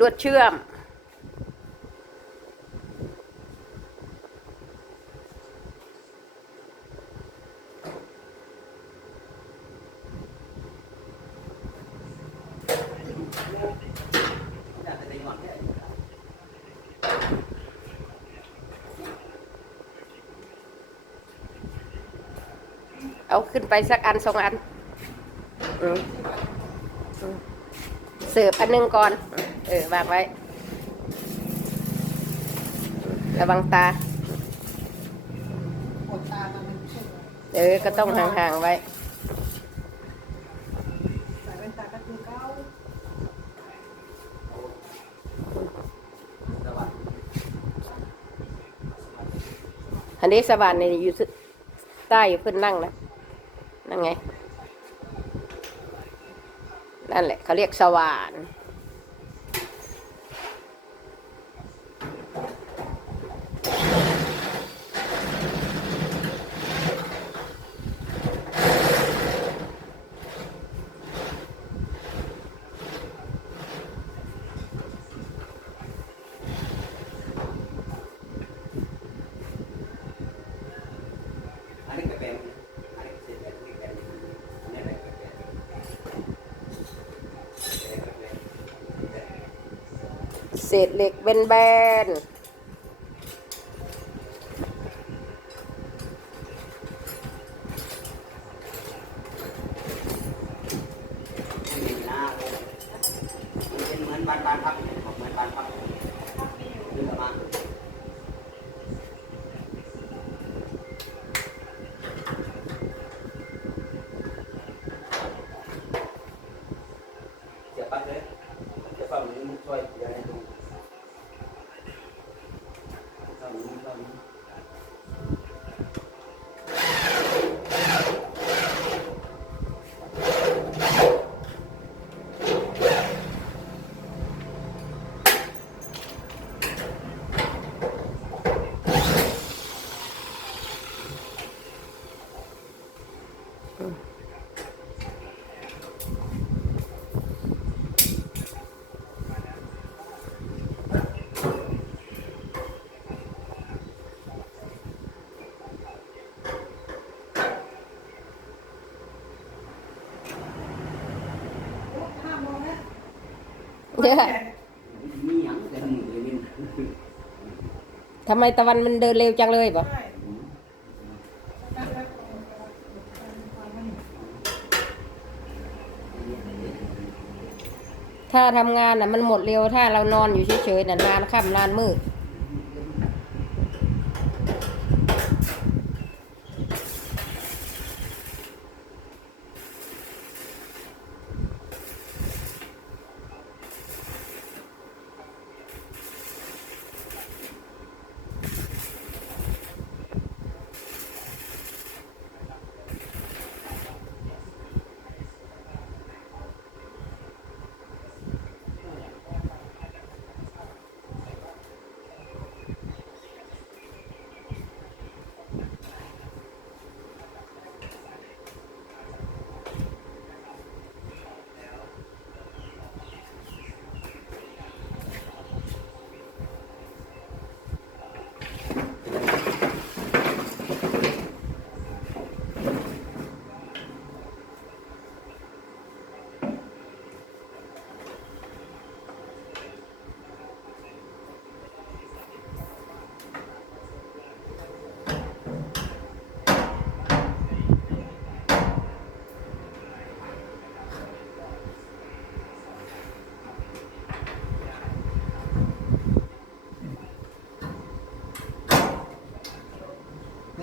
ลวดเชื่อมอยากจะได้หงอนแค่ เอาขึ้นไปสักอันสองอันอืมอืมเสิร์ฟอันหนึงก่อน เออวางไว้ ระวังตาปวดตามันไม่ใช่เออ ก็ต้องห่างๆไว้ใส่แว่นตาก็คือเก้าระวังอันนี้สว่านนี่อยู่ซึใต้อยู่เพิ่นนั่งนะ นั่นไง นั่นแหละเขาเรียกสว่าน อันนี้ก็เป็นอันนี้เสร็จแล้วนี่เป็นอันนี้เป็นเป็น เศษเหล็กแบนเป็นหน้ามันเป็นเหมือนบานบานพับเหมือนบานพับดึงออกมาเสียบปลั๊กเลยเสียบปลั๊กหรือมุกช่วยเดี๋ยวดูเข้าหรือมุกเข้าหรือมุก ห้าโมงนะ ๆ เยมีหยังแต่มือนี่ทำไมตะวันมันเดินเร็วจังเลยบ่ถ้าทำงานน่ะมันหมดเร็วถ้าเรานอนอยู่เฉยๆน่ะนานค่ำนานมืด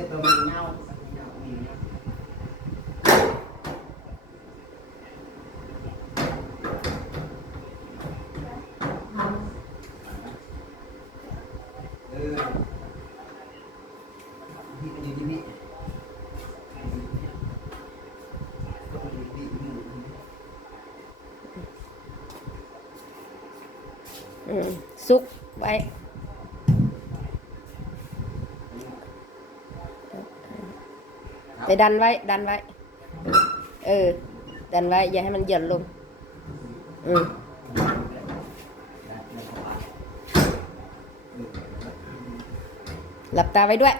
เนี่ยตัวมันเงาเงามีเงาเออที่อยู่ที่นี่ก็อยู่ที่นี่ อืมซุก ไปดันไว้ ดันไว้ เออ ดันไว้ อย่าให้มันหย่อนลง อืมหลับตาไว้ด้วย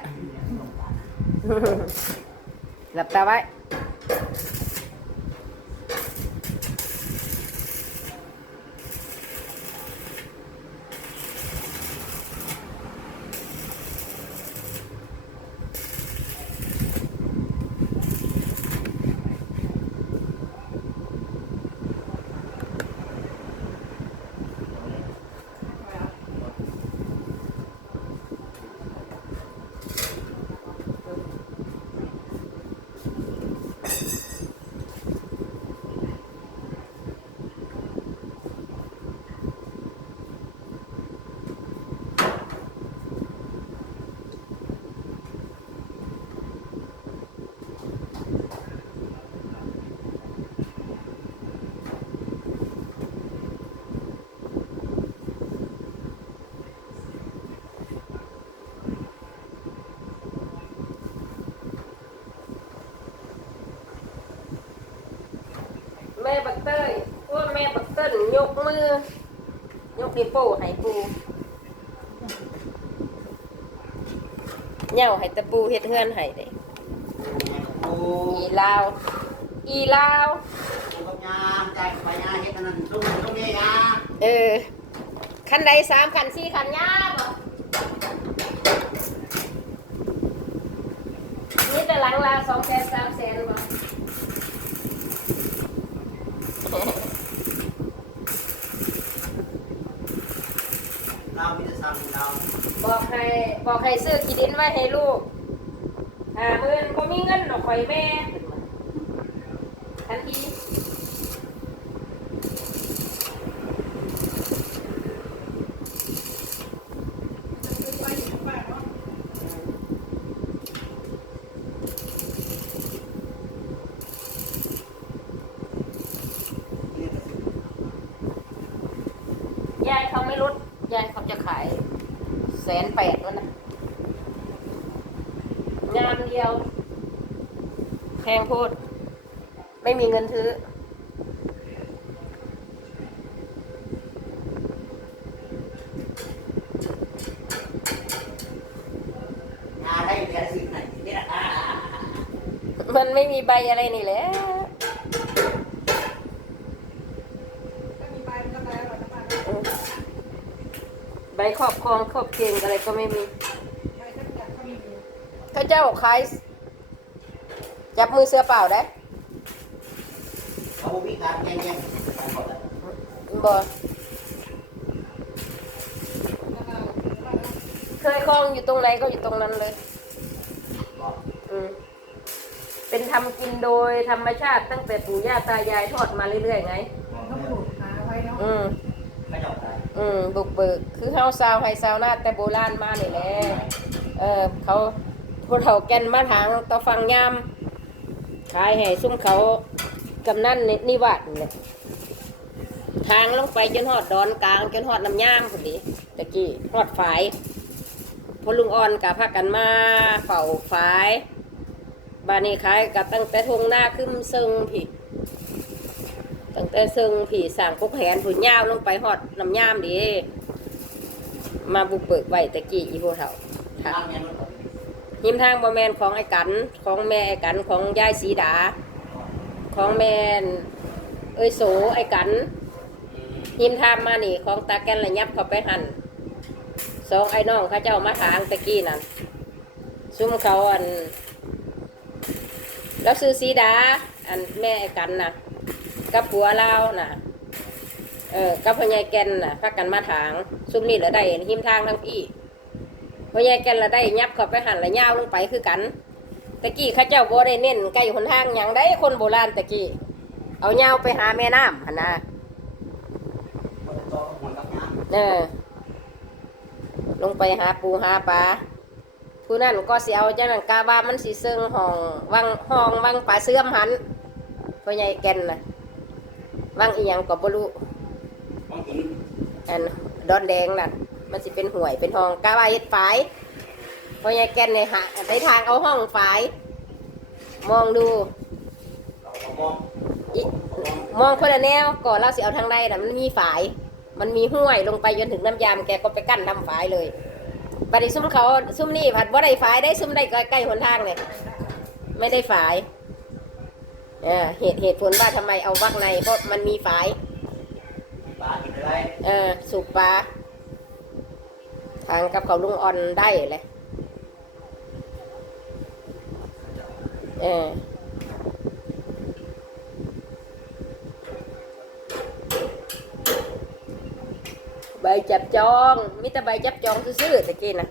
หลับตาไว้ ยกมือ ยกนิ้วโป้ให้ปูเหย่าให้ตะปูเฮ็ดเฮือนให้เด้โอ้อีลาว อีลาวกับยาใจกับยาเฮ็ดอันนั้นตรงนี้ตรงนี้ยาเออคันใดสามคันสี่คันย่าบ่นี่แต่หลังลาสองแสนสามแสนบ่ เรามีแต่สั่งเราบอกให้บอกให้ซื้อขี้ดินไว้ให้ลูกอ่าเมื่อนก็มีเงินหนอกข่อยแม่ทันทีซื้อไปอยู่บ้านเนาะนี่ก็สิยายเขาไม่ลดยายเขา จะขายแสนแปดแล้วนะงานเดียว แพงโพูดไม่มีเงินซื้อยาได้เดือนสิบไหนเนี่ยมันไม่มีใบอะไรนี่แหละ ถ้ามีใบมันก็ได้แล้วบ้าน เออใบครอบครองครอบเคียงอะไรก็ไม่มีใบทั้งหมดก็มีอยู่ถ้าเจ้าขายจับมือเสื้อเปล่าได้เขามีการแย่งแย่งไปหมดแล้วบ่แล้วก็บ้านเนาะเคยคลองอยู่ตรงไหนก็อยู่ตรงนั้นเลยบอกอืมเป็นทำกินโดยธรรมชาติตั้งแต่ปู่ย่าตายายทอดมาเรื่อยๆไงต้องปลูกหาไว้เนาะอืมไม่จบเลย อืมบุกเบิกคือเฮาซาวไฮซาวนาแต่โบราณมานี่แหละเออเขาผู้เฒ่าแก่นมาทางตะฟังยามขายให้ซุ่มเขากำนันนินิวัตนี่ทางลงไปจนหอดดอนกลางจนหอดน้ำย่ามพอดีตะกี้หอดฝายพอลุงอ่อนกับพากันมาเฝ้าฝายบ้านนี้ขายกับตั้งแต่ทงหน้าขึ้นซึ่งพี่ ตั้งแต่ซึ่งผีสั่งกุกแหนผุนยาวลงไปหอดน้ำยามดีมาบุกเบิกไว้ตะกี้อีโพเฒ่าทางเนี้ยมันหิมทางบอแมนของไอ้กันของแม่ไอ้กันของยายสีดา ของแมนเอ้ยโสไอ้กันหิมทางมานี่ของตาแกนระยับเขาไปหันสองไอ้น้องเขาเจ้ามาทางตะกี้นั่นซุ่มเขาอันแล้วซื้อสีดา อันแม่ไอ้กันน่ะ กับผัวเล่าน่ะ เออกับพ่อใหญ่แกนน่ะพากันมาถาง ซุ่มนี่เหลือได้หิมทางทั้งพี่พ่อใหญ่แกนละได้ยับเข้าไปหันละยาวลงไปคือกันตะกี้ข้าเจ้าบ่ได้เน้นใกล้หนทางหยังได้คนโบราณตะกี้เอายาวไปหาแม่น้ำหันนะนโตกับคนกับยาเออลงไปหาปูหาปลาผู้นั้นก็สิเอาจังนั้นกาว่ามันสิเซิงห้องวังห้องวังปลาเสื่อมหันพ่อใหญ่แกนน่ะ วังอีหยังก็บ่รู้ของกินอันดอนแดงนั่นมันสิเป็นห่วยเป็นห้องกาว่าเฮ็ดฝายพ่อใหญ่แกนในหาในทางเอาห้องฝายมองดูเราก็มองอิมองคนละแนวก่อนเราสิเอาทางใดน่ะมันมีฝาย มันมีห้วยลงไปจนถึงน้ำยามแกก็ไปกั้นทำฝายเลยบัดนี้ซุ่มเขาซุ่มนี่ผัดว่าได้ฝายได้ซุ่มได้ใกล้ๆหนทางเลยไม่ได้ฝาย เออเหตุเหตุผลว่าทำไมเอาวักในเพราะมันมีฝายปลากินอะไรเออสูบปลาทางกับเขาลุงออนได้เลยเออใบจับจองมิแต่ใบจับจองซื่อๆตะกี้นะ